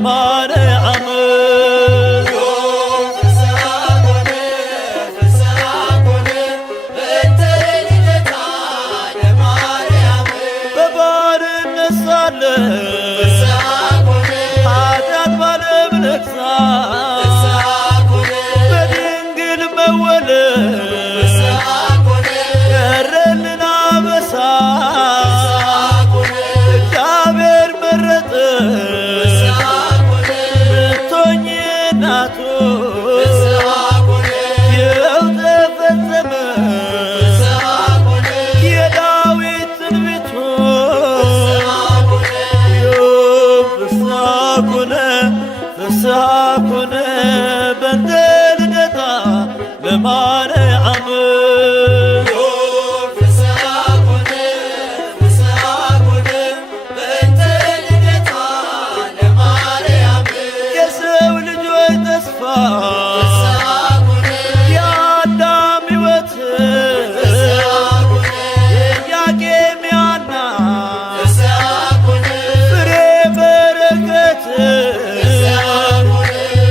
ለማርያም በባርነት ሳለ ኃጢአት ባለም ነግሣ በድንግል መወለድ ቀረልን አበሳ እግዚአብሔር መረጠ ልትሆኚ እናቱ ይኸው ተፈጸመ የዳዊት ትንቢቱ ፍስሐ ኮነ ፍስሐ ኮነ በእንተ ልደታ ለማርያም የሰው ልጆች ተስፋ የአዳም ሕይወት የኢያቄም የሐና ፍሬ በረከት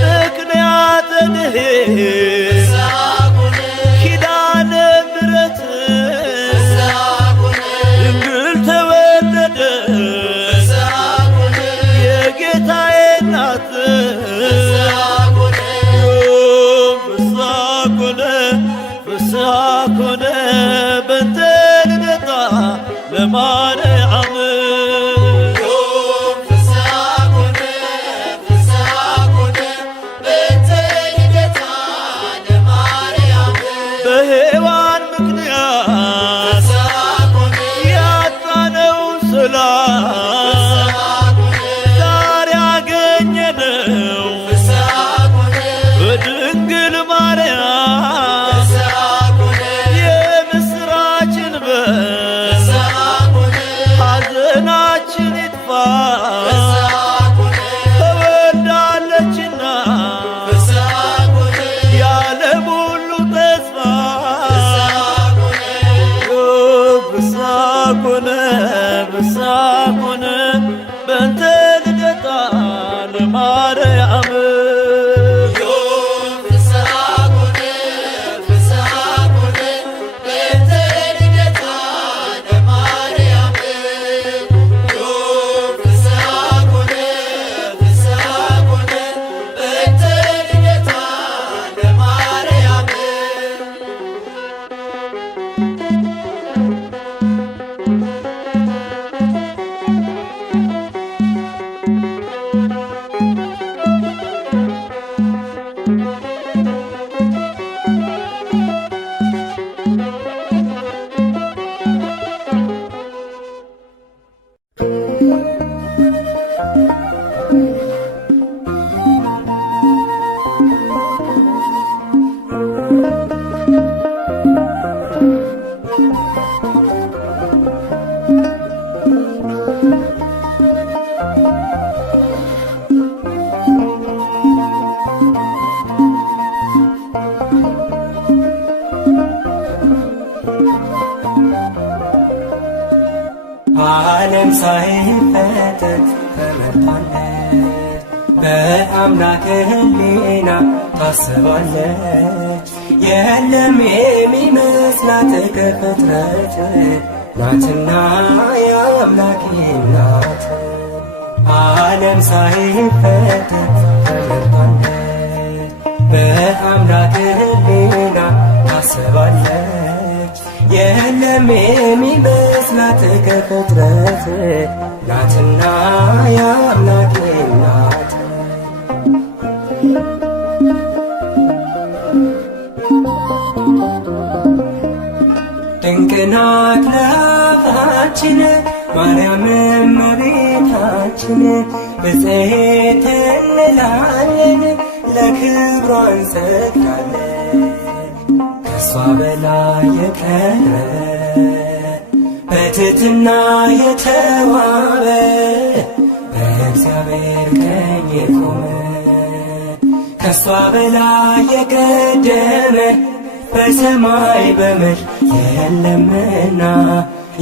ምክንያተ ድኅነት ኪዳነ ምሕረት ድንግል ተወለደ የጌታዬ እናት ፍስሐ ኮነ ፍስሐ ኮነ በእንተ ልደታ ለማርያም በሔዋን ምክንያት ያጣነውን ሰላም ዛሬ አገኘነው በድንግል ማርያም የምስራችን በር ሐዘናችን ይጥፋ ተወልዳለችና የዓለም ሁሉ ተስፋ ፍስሐ ኮነ ፍስሐ ኮነ በእንተ ልደታ ለማርያም ዓለም ሳይፈጠር ተመርታለች በአምላክ ሕሊና ታስባለች። የለም የሚመስላት ከፍጥረት ናትና የአምላክ ናት። ዓለም ሳይፈጠር ተመርታለች በአምላክ ሕሊና ታስባለች። የለም የሚመስላት ከፍጥረት ናትና የአምላክ ናት። ድንቅ ናት ለአፋችን ማርያም እመቤታችን ብፅዕት እንላለን ለክብሯ እንሰግዳለን። ከሷ በላይ የቀረ በትሕትና የተዋበ በእግዚአብሔር ቀኝ የቆመ ከሷ በላይ የቀደመ በሰማይ በምድር የለምና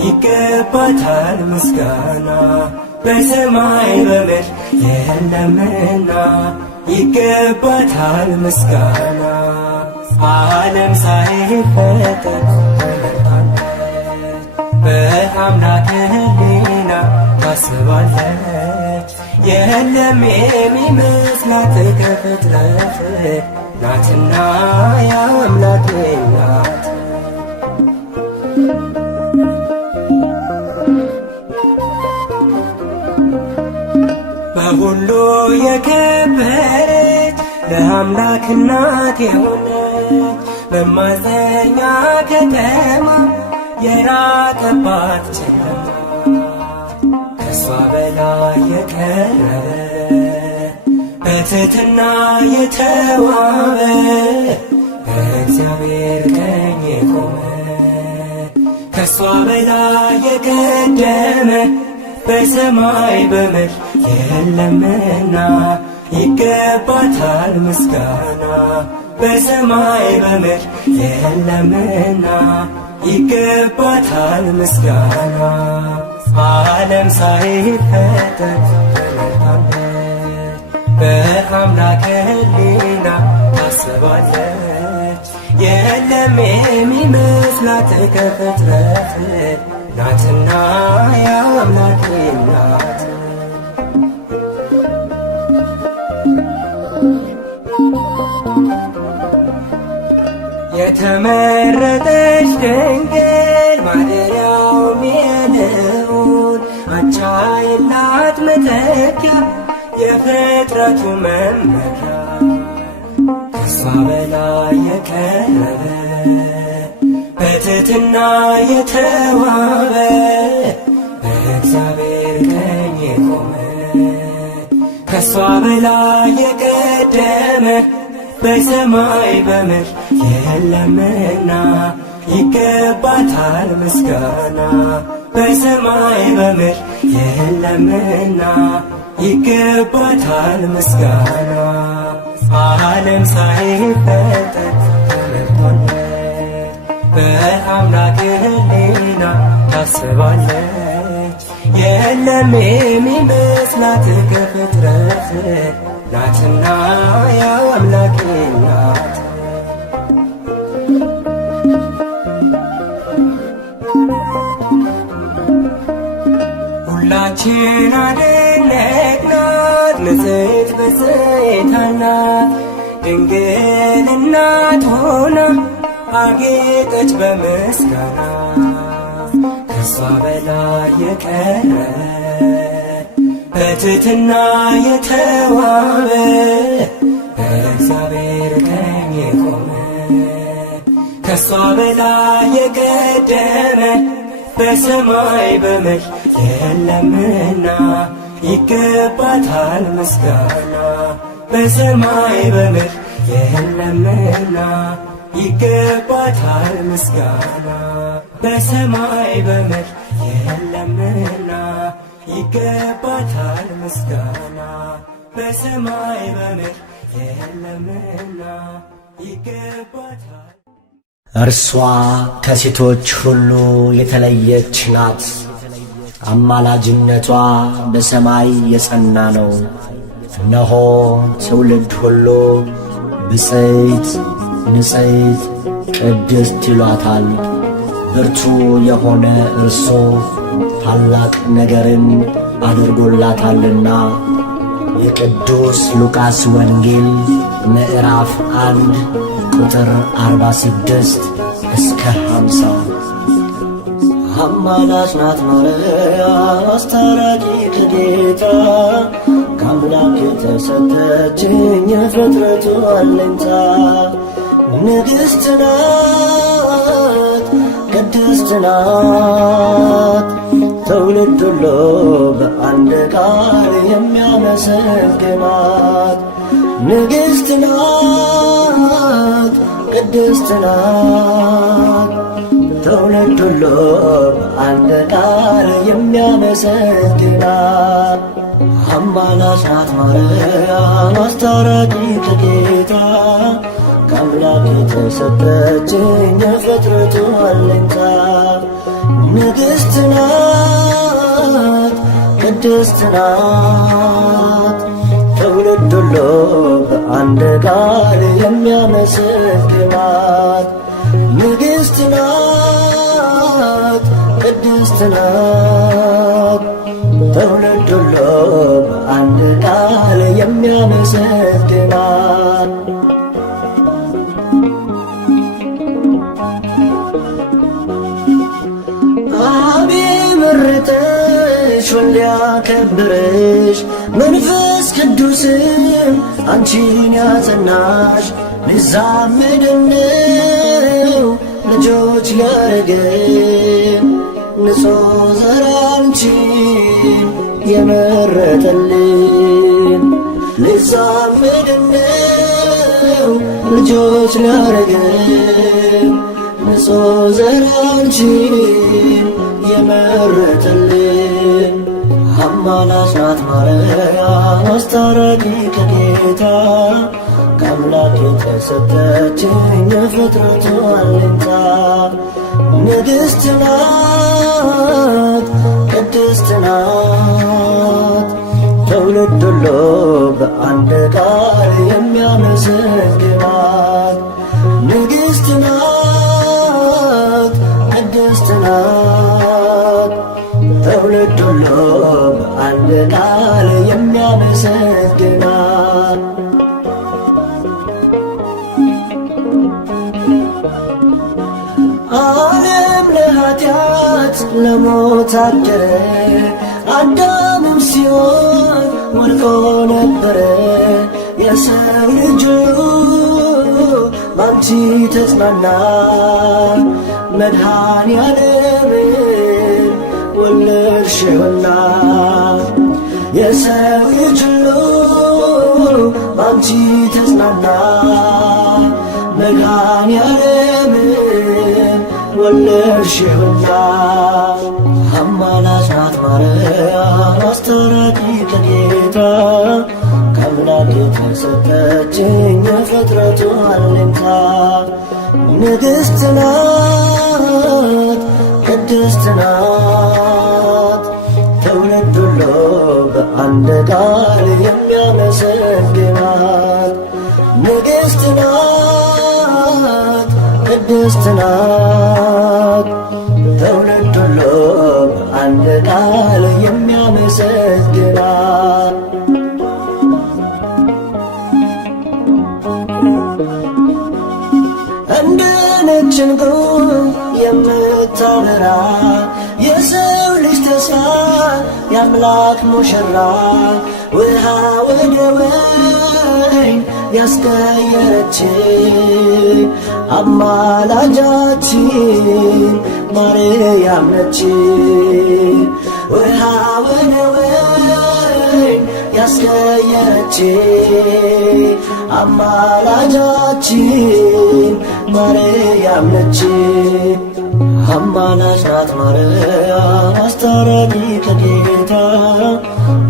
ይገባታል ምስጋና በሰማይ በምድር የለምና ይገባታል ምስጋና። ዓለም ሳይፈጠር በአምላክ ሕሊና ታስባለች። የለም የሚመስላት ከፍጥረት ናትና የአምላክ ናት። በሁሉ የከበረች ለአምላክ እናት የሆነች በማፀኛ ከተማ የራቀባት ጨለማ ከሷ በላይ የቀረበ በትሕትና የተዋበ በእግዚአብሔር ቀኝ የቆመ ከሷ በላይ የቀደመ በሰማይ በምድር የለምና ይገባታል ምስጋና። በሰማይ በምድር የለምና ይገባታል ምስጋና። ዓለም ሳይፈጠር ተመርታለች፣ በአምላክ ሕሊና ታስባለች። የለም የሚመስላት ከፍጥረት ናትና የአምላክ ናት። የተመረጠች ድንግል ማደሪያውም የልዑል አቻ የላት መተኪያ የፍጥረቱ መመኪያ ከሷ በላይ የቀረበ በትሕትና የተዋበ በእግዚአብሔር ቀኝ የቆመ ከሷ በላይ የቀደመ በሰማይ በምድር የለምና ይገባታል ምስጋና። በሰማይ በምድር የለምና ይገባታል ምስጋና። ዓለም ሳይፈጠር ተመርታለች፣ በአምላክ ሕሊና ታስባለች። የለም የሚመስላት ከፍጥረት ናትና የአምላክ ናት። ሁላችን አደነቅናት ንጽሕት ብፅዕት ናት። ድንግል እናት ሆና አጌጠች በምስጋና ከሷ በላይ የቀረበ በትሕትና የተዋበ በእግዚአብሔር ቀኝ የቆመ ከሷ በላይ የቀደመ በሰማይ በምድር የለምና ይገባታል ምስጋና። በሰማይ በምድር የለምና ይገባታል ምስጋና። በሰማይ በምድር የለምና ይገባታል ምስጋና። በሰማይ በምድር የለምና ይገባታል። እርሷ ከሴቶች ሁሉ የተለየች ናት። አማላጅነቷ በሰማይ የጸና ነው። እነሆ ትውልድ ሁሉ ብፅዕት ንጽሕት ቅድስት ይሏታል። ብርቱ የሆነ እርሱ ታላቅ ነገርን አድርጎላታልና። የቅዱስ ሉቃስ ወንጌል ምዕራፍ 1 ቁጥር 46 እስከ 50። አማላጅ ናት ማርያም አስታራቂ ከጌታ ከአምላክ የተሰጠችኝ የፍጥረቱ አለኝታ። ንግሥት ናት ቅድስት ናት ትውልድ ሁሉ በአንድ ቃል የሚያመሰግናት። ንግሥት ናት ቅድስት ናት ትውልድ ሁሉ በአንድ ቃል የሚያመሰግናት። አማላጅ ናት ማርያም አስታራቂ ከጌታ ከአምላክ የተሰጠችኝ የፍጥረቱ አለኝታ። ንግሥት ናት ቅድስት ናት። ትውልድ ሁሉ በአንድ ቃል የሚያመሰግናት ንግሥት ናት፣ ቅድስት ናት። ትውልድ ሁሉ በአንድ ቃል የሚያመሰግናት አብ መረጠሽ ወልድ ያከበረሽ መንፈስ ቅዱስም አንቺን ያጸናሽ ልዛምድነው ልጆች ሊያረገን ንጹሕ ዘር አንቺን የመረጠልን ልዛምድነው ልጆች ሊያረገን ንጹሕ ዘር አንቺን የመረጠልን አማላጅ ናት ማርያም አስታራቂ ከጌታ ከአምላክ የተሰጠችኝ የፍጥረቱ አለኝታ ንግሥት ናት፣ ቅድስት ናት። ትውልድ ሁሉ በአንድ ቃል የሚያመሰግናት ንግሥት ናት፣ ቅድስት ናት። ትውልድ ሁሉ በአንድ ቃል የሚያመሰግናት ዓለም ለኃጢአት ለሞት አደረ፣ አዳምም ሲሆን ወድቆ ነበረ። የሰው ልጅ ባንቺ ተጽናና፣ መድኃኔዓለምን ወለድሽውና። የሰው ልጅ ባንቺ ተጽናና፣ መድኃኔዓለምን ወለድሽውና። አማላጅ ናት ማርያም አስታራቂ ከጌታ ከአምላክ የተሰጠችኝ የፍጥረቱ አለኝታ ንግሥት ናት፣ ቅድስት ናት። ትውልድ ሁሉ በአንድ ቃል የሚያመሰግናት ንግሥት ናት፣ ቅድስት ናት። ትውልድ ሁሉ በአንድ ቃል የሚያመሰግናት እንደ ነጭ ዕንቁ የምታበራ የሰው ልጅ ተስፋ የአምላክ ሙሽራ ውሃ ወደ ወይን ያስቀየረች አማላጃችን ማርያም ነች። ውሃ ወደ ወይን ያስቀየረች አማላጃችን ማርያም ነች። አማላጅ ናት ማርያም አስታራቂ ከጌታ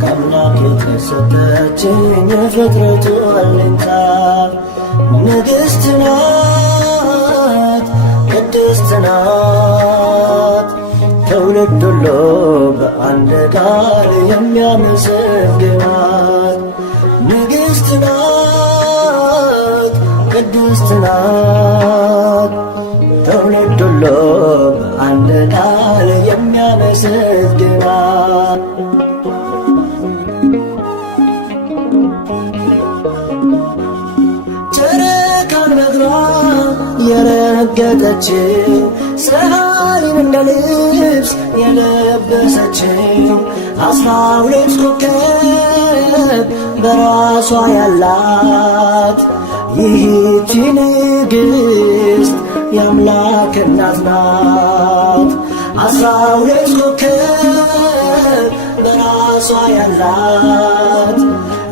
ከአምላክ የተሰጠችኝ የፍጥረቱ አለኝታ ንግሥት ናት፣ ቅድስት ናት። ትውልድ ሁሉ በአንድ ቃል የሚያመሰግናት ንግሥት ናት፣ ቅድስት ናት። ትውልድ ሁሉ በአንድ ቃል የሚያመሰግናት ጨረቃን በእግሯ የረገጠችው ፀሐይን እንደ ልብስ የለበሰችው 12 ኮከብ በራሷ ያላት ይህቺ ንግሥት የአምላክ እናት ናት። 12 ኮከብ በራሷ ያላት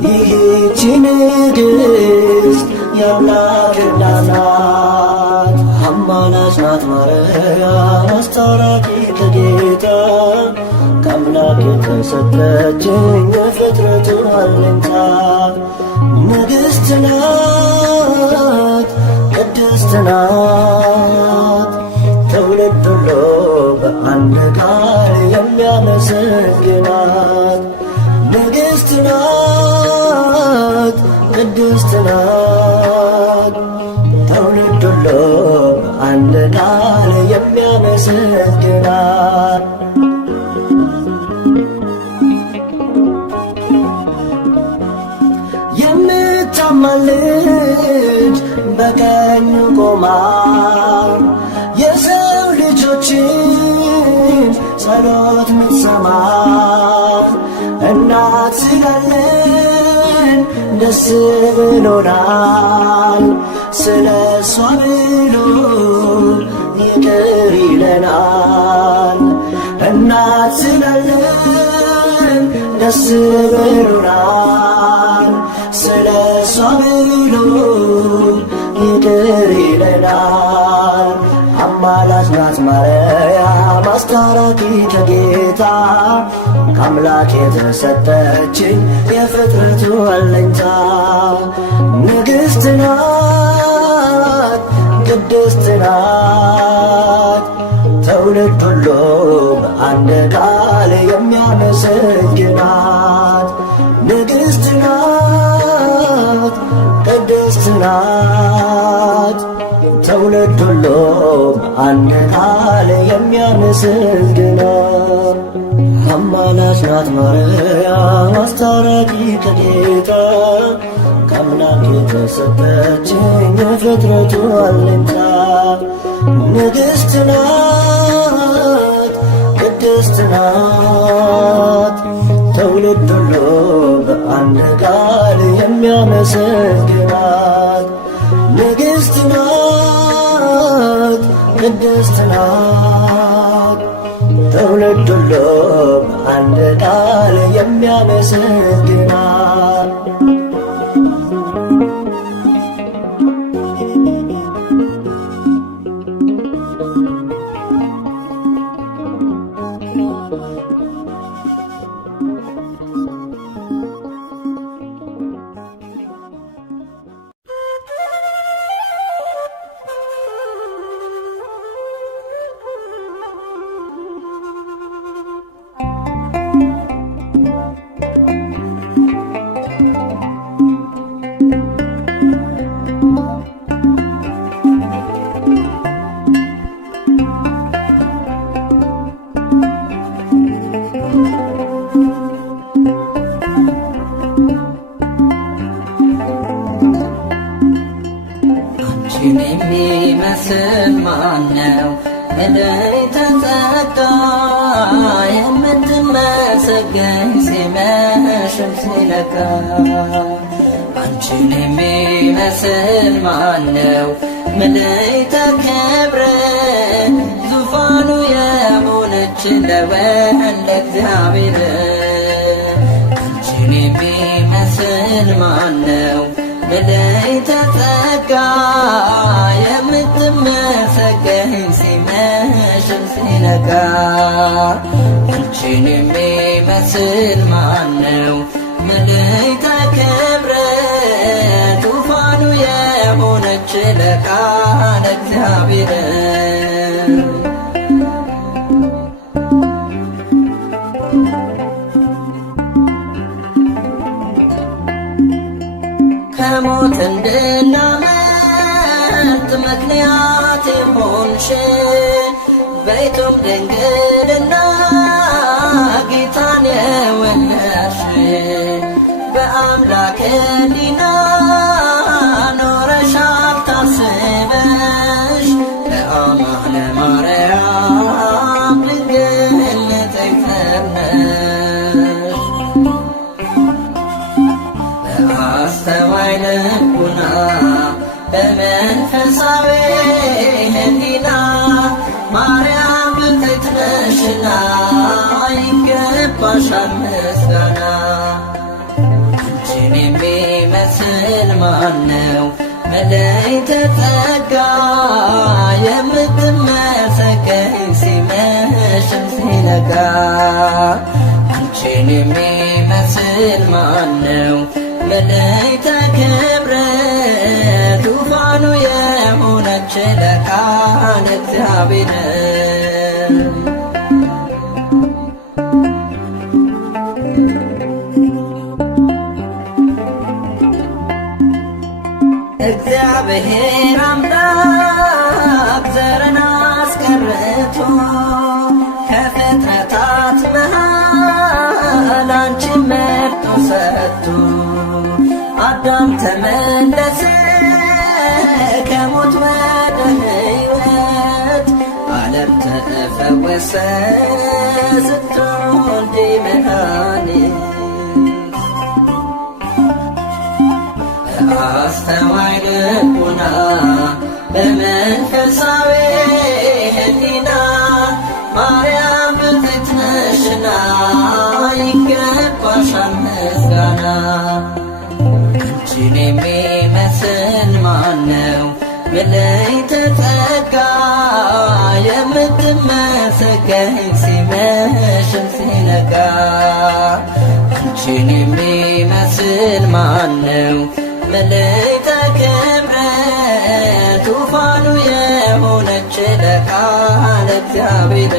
ይህቺ ንግሥት የአምላክ እናት ናት። አማላጅ ናት ማርያም አስታራቂ ከጌታ ከአምላክ የተሰጠችኝ የፍጥረቱ አለኝታ ንግሥት ናት፣ ቅድስት ናት። ትውልድ ሁሉ በአንድ ቃል የሚያመሰግናት ቅድስት ናት። ትውልድ ሁሉ በአንድ ቃል የሚያመሰግናት የምታማልድ በቀኙ ቆማ የሰው ልጆችን ጸሎት ምትሰማ እናት ስላለን ደስ ብሎናል። ስለ እሷ ብሎ ይቅር ይለናል። እናት ስላለን ደስ ብሎናል። ስለ እሷ ብሎ ይቅር ይለናል። አማላጅ ናት ማርያም አስታራቂ ከጌታ ከአምላክ የተሰጠችኝ የፍጥረቱ አለኝታ ንግሥት ናት ቅድስት ናት። ትውልድ ሁሉ በአንድ ቃል የሚያመሰግናት ንግሥት ናት ቅድስት ናት። ትውልድ ሁሉ በአንድ ቃል የሚያመሰግናት አማላጅ ናት ማርያም አስታራቂ ከጌታ ከአምላክ የተሰጠችኝ የፍጥረቱ አለኝታ ንግሥት ናት ቅድስት ናት። ትውልድ ሁሉ በአንድ ቃል የሚያመሰግናት ንግሥት ናት ቅድስት ናት። ትውልድ ሁሉ በአንድ ቃል የሚያመሰግናት የሚመስል ማነው? እለይ ተጸጋ የምትመሰገን ሲመሽም ሲነጋ አንቺን የሚመስል ማነው? እለይ ተከብረ ዙፋኑ የሆነች ለወልደ እግዚአብሔር አንቺን የሚመስል ማነው? እለይ ተጸጋ የምትመሰገን ሲመሽም ሲነጋ አንቺን የሚመስል ማነው? እለይ ተከብረ ዙፋኑ የሆነች ለቃለ እግዚአብሔር ከሞት እንድናመልጥ ምክንያት የሆንሽ በይቱም ድንግልና ጌታን የወለድሽ በአምላክ ሕሊና ኖረሻል ታስበሽ ለአማነ ማርያም ድንግል ተይተነሽ በአስተዋይ ልቡና በመንፈሳዊ ሕሊና ማርያም ብፅዕት ነሽና ይገባሻል ምስጋና አንቺን የሚመስል ማነው? እለይ ተጸጋ የምትመሰገን ሲመሽም ሲነጋ አንቺን የሚመስል ማነው? እለይ ተከብረ ዙፋኑ የሆነች ለቃለ እግዚአብሔር እግዚአብሔር አምላክ ዘርን አስቀርቶ ከፍጥረታት መሃል አንቺን መርጦ ሰጥቶ አዳም ተመለሰ ከሞት ወደ ሕይወት ዓለም ተፈወሰ ስትወልጂ መድኃኒት በአስተዋይ ልቡና በመንፈሳዊ ሕሊና ማርያም ብፅዕት ነሽና ይገባሻል ምስጋና። አንቺን የሚመስል ማነው ምልዕተ ጸጋ የምትመሰገኝ ሲመሽም ሲነጋ። አንቺን የሚመስል ማነው ምልዕተ ክብረት ዙፋኑ የሆነች ለቃለ እግዚአብሔር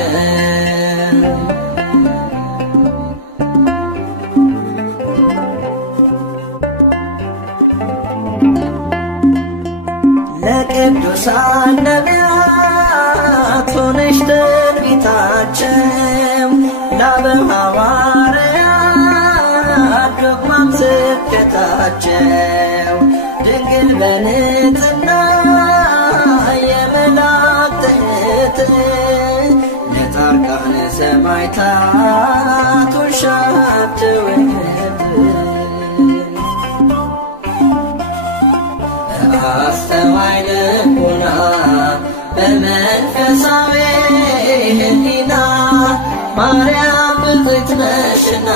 ለቅዱሳን ነቢያት ሆነሽ ትንቢታቸው ለአበው ሐዋርያት ዶግማም ስብከታቸው ድንግል በንጽሕና የመላእክት እህት ለጻድቃን ሰማዕታት ሆንሻት ውህት በአስተዋይ ልቡና በመንፈሳዊ ሕሊና ማርያም ብፅዕት ነሽና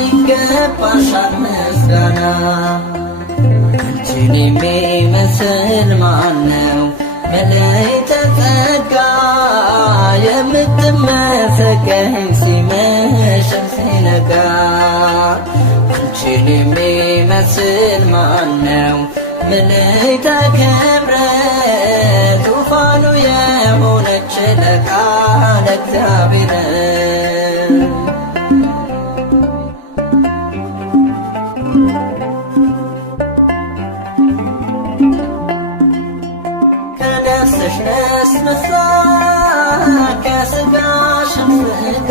ይገባሻል ምስጋና። አንቺን የሚመስል ማነው ምልዕተ ጸጋ የምትመሰገኝ ሲመሽም ሲነጋ። አንቺን የሚመስል ማነው ምልዕተ ክብረት ዙፋኑ የሆነች ለቃለ እግዚአብሔር ከነፍስሽ ነስንሳ ከሥጋሽም ሥጋ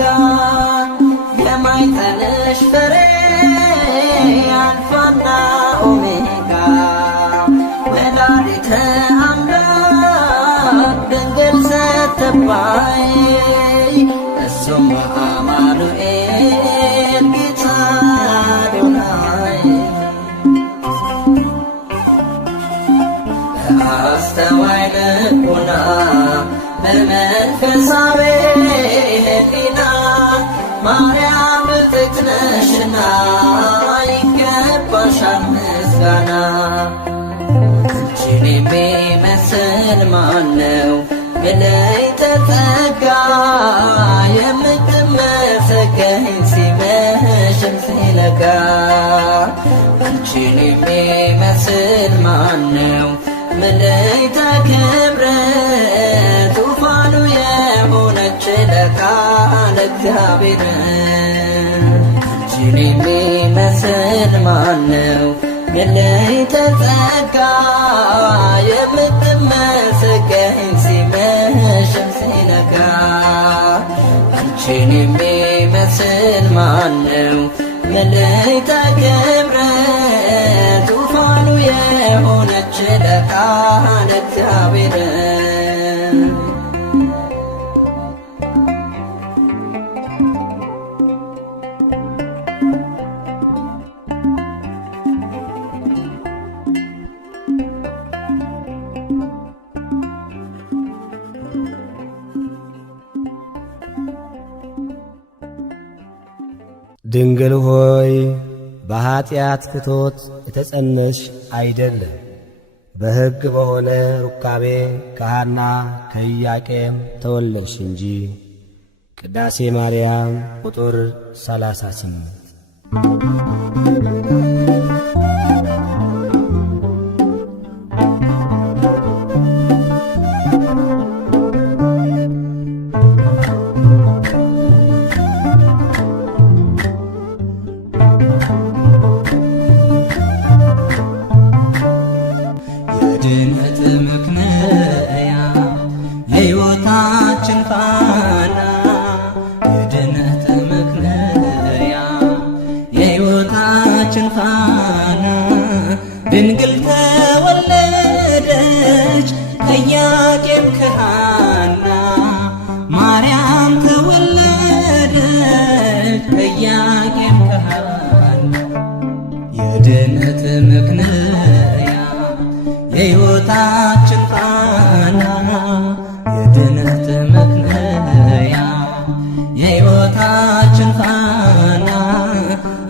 የማኅፀንሽ ፍሬ አልፋና ኦሜጋ ወላዲተ አምላክ ድንግል ስትባይ እሱም አማኑኤል ጌታ አዶናይ በአስተዋይ ልቡና በመንፈሳዊ ሕሊና ማርያም ብፅዕት ነሽና ይገባሻል ምስጋና። አንቺን የሚመስል ማነው ምልዕተ ጸጋ የምትመሰገኝ ሲመሽም ሲነጋ። አንቺን የሚመስል ማነው ምልዕተ ክብረት ዙፋኑ የሆነች ለቃለ እግዚአብሔር አንቺን የሚመስል ማነው ምልዕተ ጸጋ የምትመሰገኝ ሲመሽም ሲነጋ። አንቺን የሚመስል ማነው ምልዕተ ክብረት ዙፋኑ የሆነች ለቃለ እግዚአብሔር ድንግል ሆይ በኀጢአት ፍቶት የተጸነስሽ አይደለም፣ በሕግ በሆነ ሩካቤ ከሐና ከኢያቄም ተወለድሽ እንጂ። ቅዳሴ ማርያም ቁጥር 38 ከሃና ድንግል ተወለደች ከኢያቄም ከሃና ማርያም ተወለደች ከኢያቄም ከሃና የድነት ምክንያት የሕይወታችን ፋና የድነት ምክንያት የሕይወታችን ፋና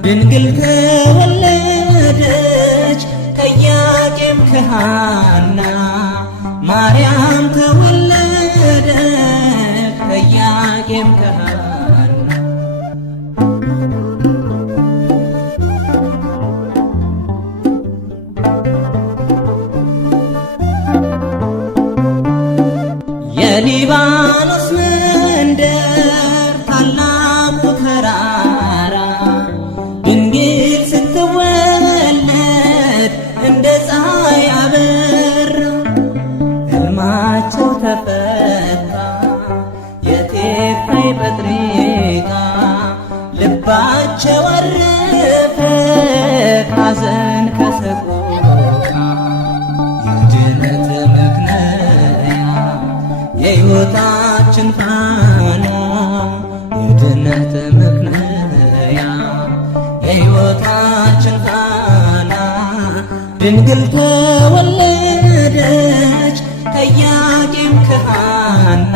ድንግል ተወለደች ከኢያቄም ከሃና ማርያም ተወለደች ከኢያቄም ከሃና የሊባኖስ መንደር ታላቁ ተራራ ድንግል ስትወለድ እንደ ፀሐይ አበራ ሕልማቸው ተፈታ የቴክፋይ ጴጥሪቃ ልባቸው አረፈ ከሐዘን ከሰቆቃ የድነት ምክንያት የሕይወታችን ፋና የድነት ምክንያት የሕይወታችን ፋና ድንግል ተወለደች ከኢያቄም ከሃና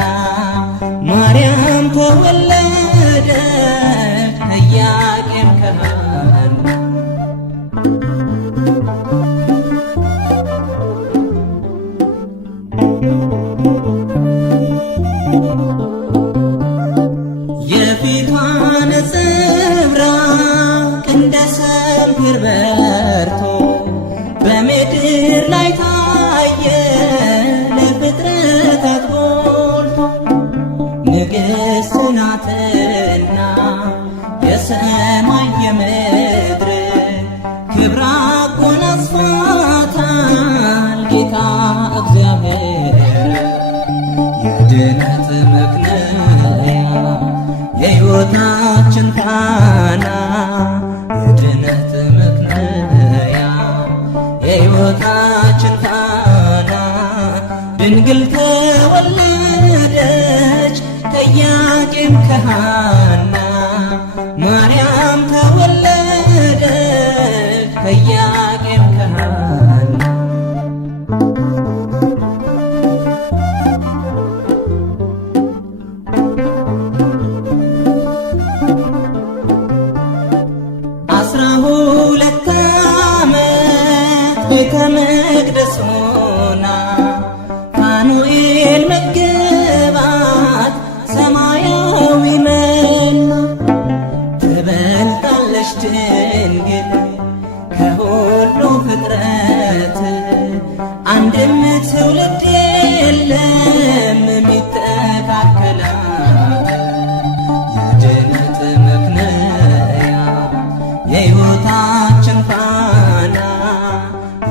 ማርያም ተወለደች ከኢያቄም ከሃና የፊቷ ነጸብራቅ እንደ ሰምፔር በርቶ በምድር ላይ ታየ ለፍጥረታት ጎልቶ ንግሥት ናትና የሰማይ የምድር ክብራ አጎናጽፏታል ጌታ እግዚአብሔር የድነት ምክንያት የሕይወታችን ፋና የድነት ምክንያት የሕይወታችን ፋና ድንግል ተወለደች ከኢያቄም ከሃና ማርያም ተወለደች ከኢያቄም ከሃና ቤተ መቅደስ ሆና ፋኑኤል መገባት ሰማያዊ መና ትበልጣለች ድንግል ከሁሉ ፍጥረት አንድም ትውልድ የለም የሚተካከላት የድነት ምክንያት የሕይወታችን ፋና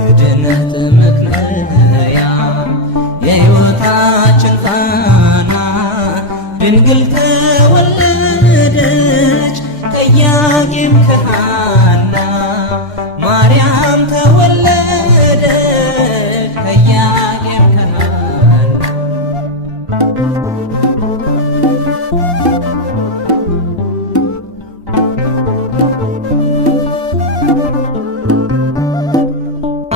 የድነት ምክንያት የሕይወታችን ፋና ድንግል ተወለደች ከኢያቄም ከሃና ማርያም ተወለደች ከኢያቄም ከሃና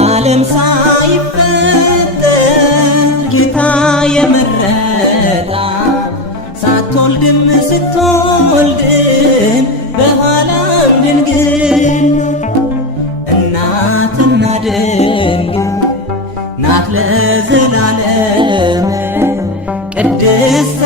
ዓለም ሳይፈጠር ጌታ የመረጣት ሳትወልድም ስትወልድን በኋላም ድንግል እናትና ድንግል ናት ለዘላለም ቅድስት